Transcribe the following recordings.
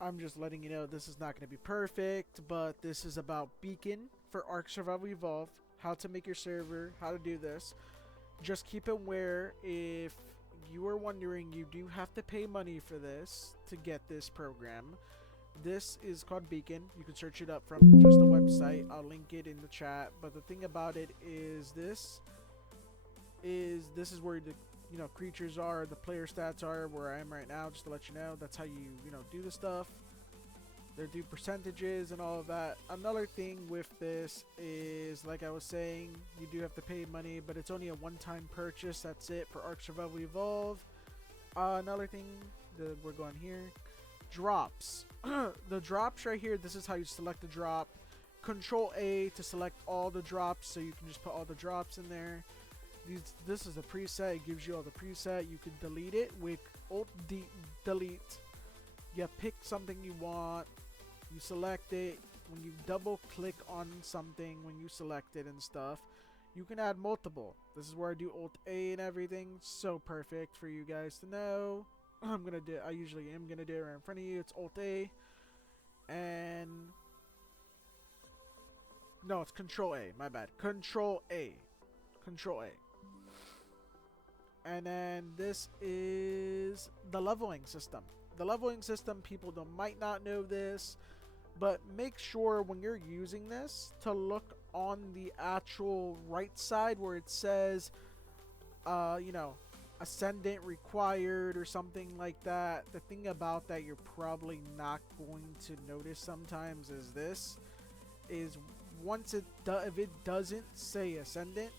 I'm just letting you know this is not going to be perfect, but this is about Beacon for Ark Survival Evolved, how to make your server, how to do this. Just keep aware, if you are wondering, you do have to pay money for this to get this program. This is called Beacon. You can search it up from just the website. I'll link it in the chat. But the thing about it is this is where the creatures are, the player stats are, where I am right now, just to let you know. That's how you do the stuff. They do percentages and all of that. Another thing with this is, like I was saying, you do have to pay money, but it's only a one-time purchase. That's it for Ark Survival Evolved. Another thing that we're going here, drops. The drops right here, this is how you select the drop. Control A to select all the drops, so you can just put all the drops in there. This is a preset. It gives you all the preset. You can delete it with Alt D delete. You pick something you want. You select it. When you double click on something, when you select it and stuff, you can add multiple. This is where I do Alt A and everything. So perfect for you guys to know. I usually am gonna do it right in front of you. It's Alt A, and no, it's Control A. My bad. Control A. Control A. And then this is the leveling system. The leveling system, people might not know this, but make sure when you're using this to look on the actual right side where it says, ascendant required or something like that. The thing about that you're probably not going to notice sometimes is this, is if it doesn't say ascendant,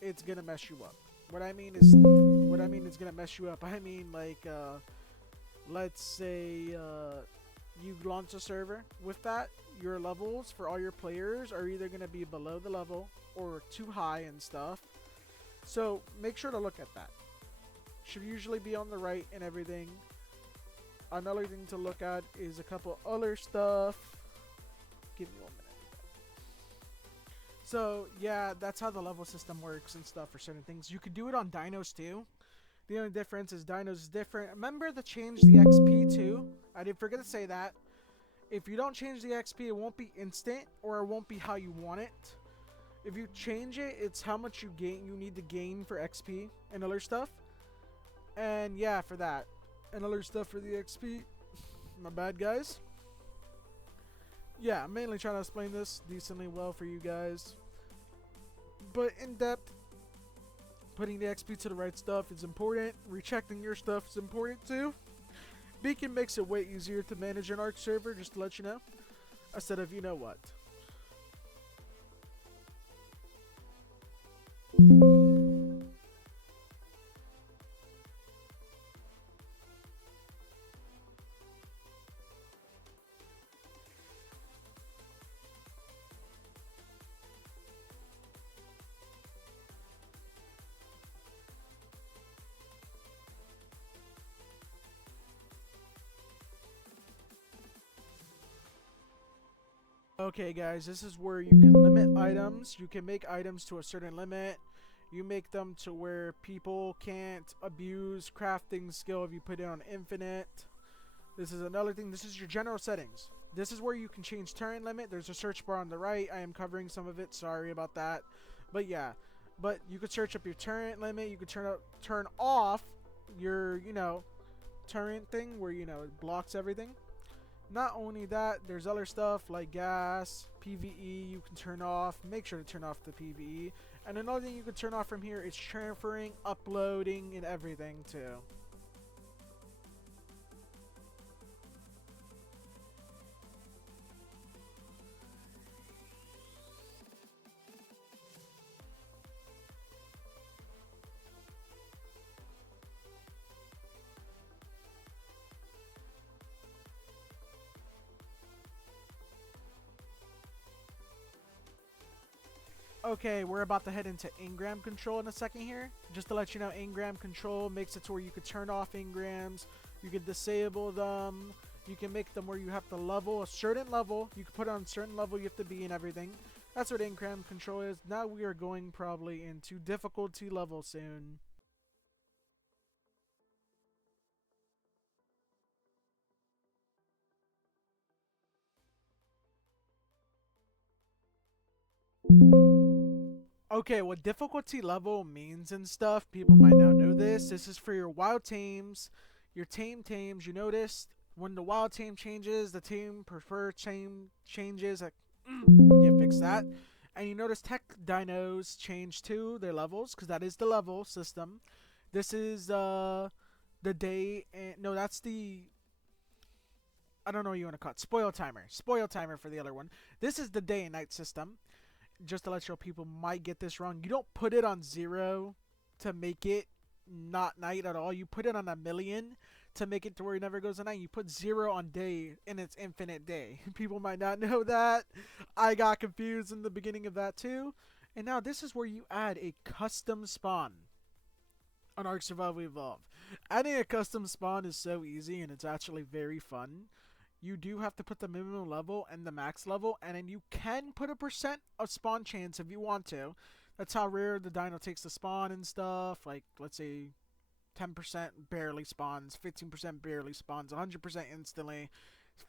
it's gonna mess you up. What I mean is gonna mess you up. I mean, like, let's say you launch a server with that. Your levels for all your players are either gonna be below the level or too high and stuff. So make sure to look at that. Should usually be on the right and everything. Another thing to look at is a couple other stuff. Give me 1 minute. So yeah, that's how the level system works and stuff for certain things. You could do it on dinos too. The only difference is dinos is different. Remember to change the XP too. I didn't forget to say that. If you don't change the XP, it won't be instant, or it won't be how you want it. If you change it, it's how much you need to gain for XP and other stuff. And yeah, for that and other stuff for the XP. My bad, guys. Yeah, I'm mainly trying to explain this decently well for you guys. But in depth, putting the XP to the right stuff is important. Rechecking your stuff is important too. Beacon makes it way easier to manage an Ark server, just to let you know. Instead of, you know what. Okay guys, this is where you can limit items. You can make items to a certain limit. You make them to where people can't abuse crafting skill if you put it on infinite. This is another thing. This is your general settings. This is where you can change turn limit. There's a search bar on the right. I am covering some of it. Sorry about that. But yeah. But you could search up your turret limit. You could turn off your, turret thing where, it blocks everything. Not only that, there's other stuff like gas, PvE you can turn off. Make sure to turn off the PvE. And another thing you can turn off from here is transferring, uploading, and everything too. Okay, we're about to head into engram control in a second here. Just to let you know, engram control makes it to where you can turn off engrams, you can disable them, you can make them where you have to level a certain level, you can put on a certain level you have to be and everything. That's what engram control is. Now we are going probably into difficulty level soon. Okay, what difficulty level means and stuff, people might not know this. This is for your wild tames, your tame tames. You notice when the wild tame changes, the tame prefer tame changes. Like, you fix that. And you notice tech dinos change too, their levels, because that is the level system. This is the day, and no, that's the, I don't know what you want to call it. Spoil timer. Spoil timer for the other one. This is the day and night system. Just to let you know, people might get this wrong. You don't put it on 0 to make it not night at all. You put it on 1,000,000 to make it to where it never goes to night. You put 0 on day and it's infinite day. People might not know that. I got confused in the beginning of that too. And now this is where you add a custom spawn on Ark Survival Evolved. Adding a custom spawn is so easy and it's actually very fun. You do have to put the minimum level and the max level, and then you can put a percent of spawn chance if you want to. That's how rare the dino takes to spawn and stuff. Like, let's say 10% barely spawns, 15% barely spawns, 100% instantly,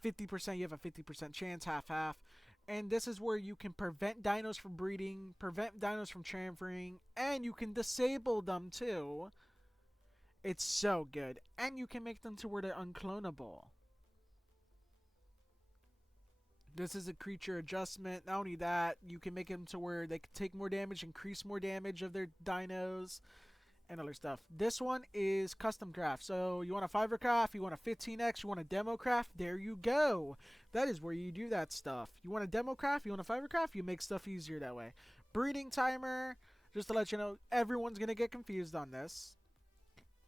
50% you have a 50% chance, half-half. And this is where you can prevent dinos from breeding, prevent dinos from transferring, and you can disable them too. It's so good. And you can make them to where they're unclonable. This is a creature adjustment. Not only that, you can make them to where they can take more damage, increase more damage of their dinos, and other stuff. This one is custom craft. So you want a 5er craft, you want a 15x, you want a demo craft, there you go. That is where you do that stuff. You want a demo craft, you want a 5er craft, you make stuff easier that way. Breeding timer, just to let you know, everyone's going to get confused on this.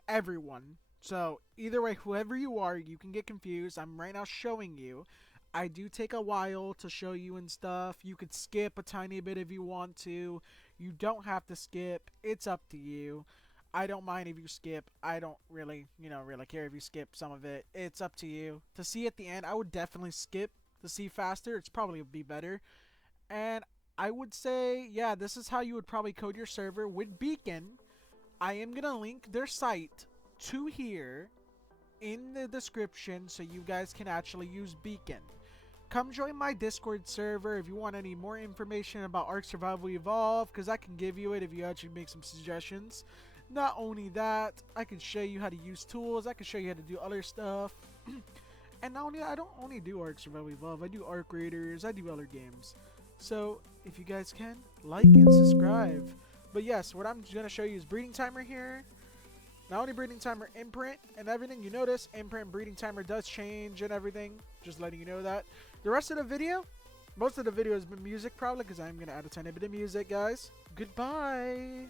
Everyone. So either way, whoever you are, you can get confused. I'm right now showing you. I do take a while to show you and stuff. You could skip a tiny bit if you want to. You don't have to skip. It's up to you. I don't mind if you skip. I don't really, really care if you skip some of it. It's up to you. To see at the end, I would definitely skip to see faster. It's probably would be better. And I would say, yeah, this is how you would probably code your server with Beacon. I am going to link their site to here in the description so you guys can actually use Beacon. Come join my Discord server if you want any more information about Ark Survival Evolved, because I can give you it if you actually make some suggestions. Not only that, I can show you how to use tools, I can show you how to do other stuff. And not only, I don't only do Ark Survival Evolved, I do Ark Raiders, I do other games. So, if you guys can, like and subscribe. But yes, what I'm going to show you is breeding timer here. Not only breeding timer, imprint and everything. You notice imprint breeding timer does change and everything. Just letting you know that. The rest of the video, most of the video has been music probably because I'm going to add a tiny bit of music, guys. Goodbye.